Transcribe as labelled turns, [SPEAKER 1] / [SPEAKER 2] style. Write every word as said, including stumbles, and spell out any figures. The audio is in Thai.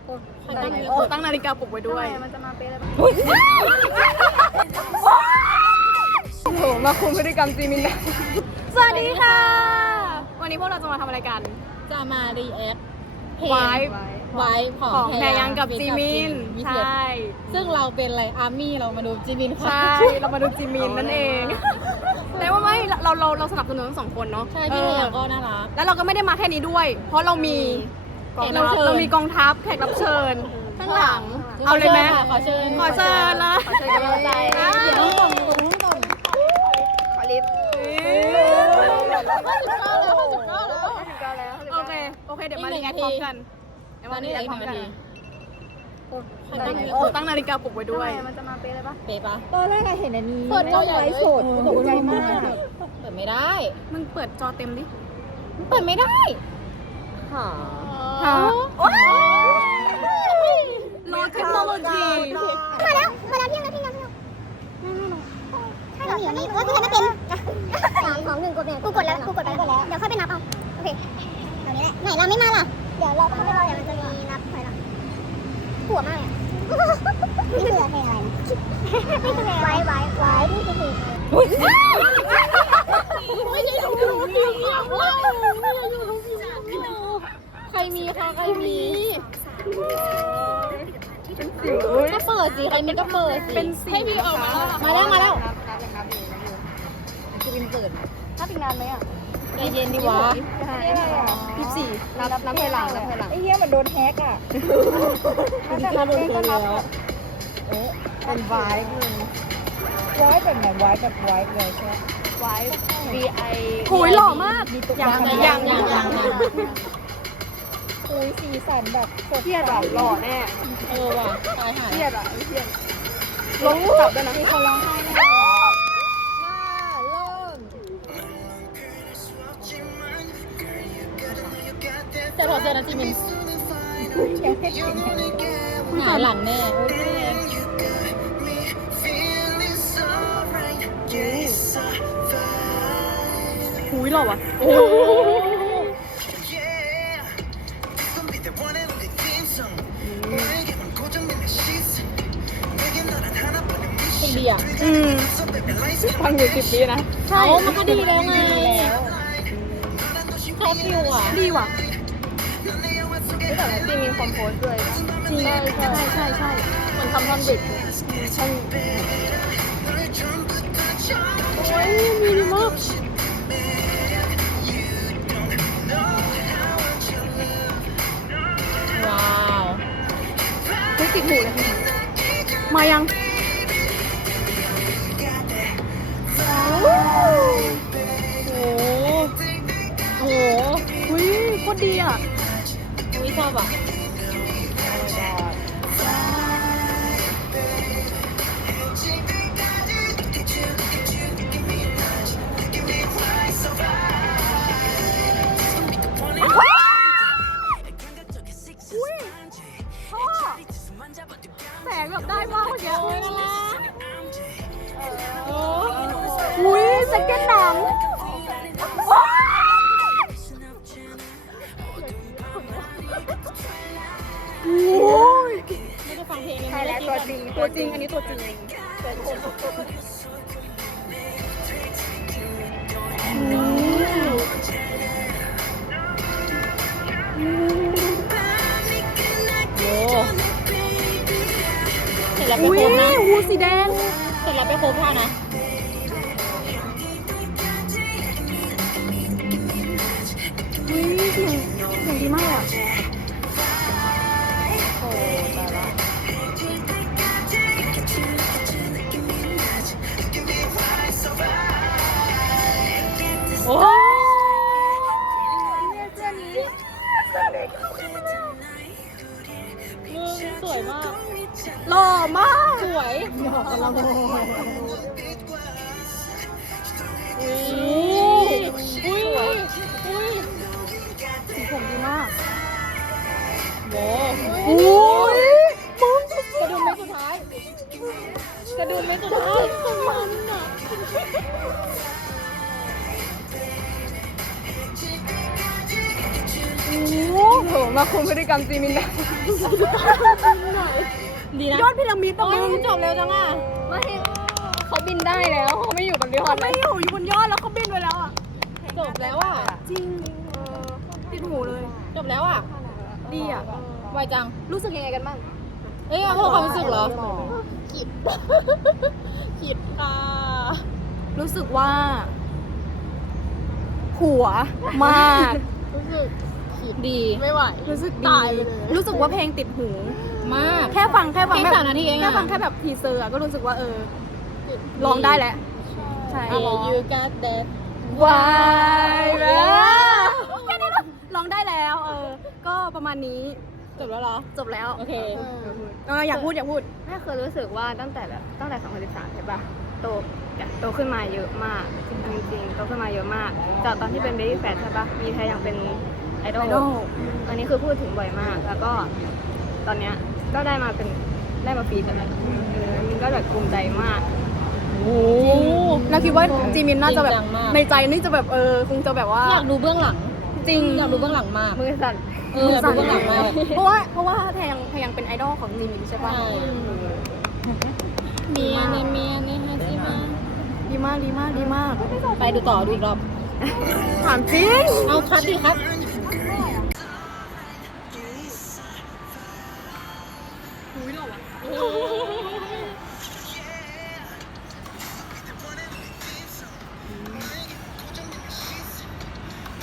[SPEAKER 1] ตั้งนาฬิกาปลุกไว้ด้วยมันจะมาเป๊ะเลยโอ้โหมาคุมพฤติกรรมจีมินสวัสดีค่ะวันนี้พวกเราจะมาทำอะไรกัน
[SPEAKER 2] จะมารีแอคเพลง
[SPEAKER 1] ไว้
[SPEAKER 2] ไว้ของ
[SPEAKER 1] แพรยังกับจีมินใช่
[SPEAKER 2] ซึ่งเราเป็นอะไรอาร์มี่เรามาดูจีมิน
[SPEAKER 1] ใช่เรามาดูจีมินนั่นเองแต่ว่าไม่เราเราเราสนับสนุนทั้งสองคนเนาะ
[SPEAKER 2] ใช่พี่แพรก็น่ารัก
[SPEAKER 1] แล้วเราก็ไม่ได้มาแค่นี้ด้วยเพราะเรามีเราเรามีกองทัพแขกรับเชิญข้างหลังเอาเลยไหม
[SPEAKER 2] ขอเชิญ
[SPEAKER 1] ขอเชิญละ
[SPEAKER 2] ขอเชิญกำลังใจเดี๋ยวต้องส่งคนต้องส่ง
[SPEAKER 1] ขอลิฟต์โอเคโอเคเดี๋ยวมารีแอคพร้อมกันเดี๋ยวมารีแอคพร้อมกันตั้งนาฬิกาปลุกไว้ด้วยมันจะมาเป๊ะเลยปะ
[SPEAKER 2] เป๊ะปะ
[SPEAKER 3] ตอนแรกเห็นอันนี้
[SPEAKER 2] เปิดจอใหญ่
[SPEAKER 3] สดตกใจมาก
[SPEAKER 2] เปิดไม่ได้
[SPEAKER 1] มึงเปิดจอเต็มดิ
[SPEAKER 2] เปิดไม่ได้
[SPEAKER 3] หา
[SPEAKER 1] หาโลเทคโนโลยี
[SPEAKER 4] มาแล้วมาแล้วพี่ยังพี่ยังพี่ยังใช่เหรอนี่ว่าพี่ยังไม่เป็นสามสองหนึ่งกดเนี่ยกูกดแล้วกูกดไปแล้วเดี๋ยวค่อยไปนับเอาโอเคตรงนี้แหละไหนเราไม่มาล่ะเดี๋ยวเราเข้าไปรอเดี๋ยวมันจะมีนับถอยหลังหัวมากเลยนี่คือเพลงอะไรนะนี่คือเพลงไว้ไว้ไว้นี่คือเพลง
[SPEAKER 2] ใครมีคะใครมีก็เปิดสิใครมีก็เปิดสิให้พี่ออกมามาแล้วมาแล้วจะเป็นเปิด
[SPEAKER 1] นับอีกนานไหมอ่ะ
[SPEAKER 2] ใจเย็นดีวะ
[SPEAKER 1] ยี่สิบสี่นับนับถอยหลังนับถอยหลัง
[SPEAKER 3] ไอ้เหี้ยมันโดนแฮกอ่ะ
[SPEAKER 2] มันจะโดนแฮกแล้ว
[SPEAKER 3] เอ๊ะเป็นไวท์นึงไวท์แบบไหนไวท์แบบไวท์เลยใช่ไหม
[SPEAKER 1] ไว้ V I โหยหล่อมาก
[SPEAKER 2] ยังยังยังยัง
[SPEAKER 3] อุ้ยสีสันแบบสด
[SPEAKER 1] เทียดแบบหล่อแน่
[SPEAKER 2] เออว่ะตายหาย
[SPEAKER 1] เทียดอ่ะเทียดลงจับด้วยนะ
[SPEAKER 3] มีคนร้องไห้แน่เริ่ม
[SPEAKER 2] จะถอดเสื้อนะจิมินหาหลังแน่โอ้ย
[SPEAKER 1] หูยหล่อว่ะโอ้
[SPEAKER 2] เป็นดีอ่ะ
[SPEAKER 1] อืมฟังอยู่สิบปีนะ
[SPEAKER 2] ใช่มันก็ดีแล้วไงชอบฟิวอ่ะ
[SPEAKER 1] ดีว่ะ
[SPEAKER 3] แต่ละทีมีคอมโพสด้วยนะ
[SPEAKER 1] จริงใช่ใช่ใช่ใช่เหมือนทำทำเด็กใช่โอ้ยมีดีมาก
[SPEAKER 2] ว้าว
[SPEAKER 1] ไม่ติดหูเลยมายัง
[SPEAKER 2] โอ้โหโอ้โห
[SPEAKER 1] อุ้ยโคตรดีอ่ะ
[SPEAKER 2] อุ้ยชอบอ่ะ
[SPEAKER 1] แสงแบบได้มากเมื่อกี้
[SPEAKER 2] โอ้
[SPEAKER 1] อุ้ยแจ็คเก็ตหนังโอ้ย
[SPEAKER 2] ไม่ได้ฟังเพลงเลย
[SPEAKER 3] ใช่แล้วตัวจริง
[SPEAKER 1] ตัวจริงอันนี้ตัวจริง
[SPEAKER 2] โอ้เสร็จแล้วไป
[SPEAKER 1] อุ้ย
[SPEAKER 2] โคมนะ
[SPEAKER 1] หูสีแดง
[SPEAKER 2] เสร็จแล้วไปโคมท่านะ
[SPEAKER 1] อุ้ยเสียงเสียงดีมากอ่ะ
[SPEAKER 2] โอ้ตายละโอ้สวยมาก
[SPEAKER 1] หล่อมาก
[SPEAKER 2] สวยอุ้ยอุ้ยอุ้ย
[SPEAKER 1] สีผมดีมาก
[SPEAKER 2] โว้
[SPEAKER 1] อุ้ยมึง
[SPEAKER 2] กระดุมเม็ดสุดท้ายกระดุมเม็ดสุดท้ายมันอ่ะ
[SPEAKER 1] โอ้โหมาคุมพฤติกรรมจีมินได้
[SPEAKER 2] ดีนะ
[SPEAKER 1] ยอดพีระมิดตรง
[SPEAKER 2] โอ้ย
[SPEAKER 1] นี้
[SPEAKER 2] มันจบเร็วจังอ่ะ
[SPEAKER 1] ไม่เขาบินได้แล้วเขาไม่อยู่บนยอดไม่อยู่อยู่บนยอดแล้วเขาบินไปแล้วอ่ะ
[SPEAKER 2] จบแล้วอ่ะ
[SPEAKER 1] จริงติดหูเลย
[SPEAKER 2] จบแล้วอ่ะ
[SPEAKER 1] ดีอ่ะ
[SPEAKER 2] ไวจัง
[SPEAKER 1] รู้สึกยังไงกันบ้าง
[SPEAKER 2] เอ้ยเอาพวกความรู้สึกเหรอขีดขีดค่ะ
[SPEAKER 1] รู้สึกว่า หัวมาก
[SPEAKER 2] รู้สึกขีดดี
[SPEAKER 3] ไม่ไหว
[SPEAKER 1] รู้สึก
[SPEAKER 3] ตา
[SPEAKER 1] ดี
[SPEAKER 3] ยไปเลย
[SPEAKER 1] รู้สึกว่าเพลงติดหู
[SPEAKER 2] มาก
[SPEAKER 1] แค่ฟังแค่ฟัง
[SPEAKER 2] เพลง
[SPEAKER 1] แบบ
[SPEAKER 2] สามนาทีเองอะ
[SPEAKER 1] แค่ฟังแค่แบบทีเซอร์อะก็รู้สึกว่าเออร้องได้แล้วใช่
[SPEAKER 2] เอ้ย you got that
[SPEAKER 1] วายแล้วแค่นี้ร้องได้แล้วเออก็ประมาณนี้
[SPEAKER 2] จบแล้วเหรอ
[SPEAKER 1] จบแล้ว
[SPEAKER 2] โอเค
[SPEAKER 1] เอออยากพูดอยากพูด
[SPEAKER 5] แม่เคยรู้สึกว่าตั้งแต่แบบตั้งแต่สองพันสิบสามใช่ปะโตโตขึ้นมาเยอะมากจริงๆโตขึ้นมาเยอะมากจากตอนที่เป็นเบบี้แฟทใช่ปะมีแทยังเป็นไอดอล
[SPEAKER 1] Idol
[SPEAKER 5] อันนี้คือพูดถึงบ่อยมาก แล้วก็ตอนเนี้ยก็ได้มาเป็นได้มาฟรีกันแล้วเออมันก็แบบภูมิใจมาก
[SPEAKER 2] โอ้
[SPEAKER 1] เราคิดว่าจีมินน่าจะแบบ
[SPEAKER 2] จริงจังมาก
[SPEAKER 1] ในใจนี่จะแบบเออคงจะแบบว่า
[SPEAKER 2] อยากดูเบื้องหลัง
[SPEAKER 1] จริง
[SPEAKER 2] อยากดูเบื้องหลังมาก
[SPEAKER 5] มือสั่น
[SPEAKER 2] เอออยากดูเบื้องหลังมาก
[SPEAKER 1] เพราะว่าเพราะว่าแทยังแทยังเป็นไอดอลของจีมินใช่ปะ
[SPEAKER 2] ใช่ เมียนี่เมียนี่ฮะจิมา
[SPEAKER 1] ดีมากดีมากดีมาก
[SPEAKER 2] ไปดูต่อดูอีกรอบ
[SPEAKER 1] ถามจริง
[SPEAKER 2] เอาคัดดิคัด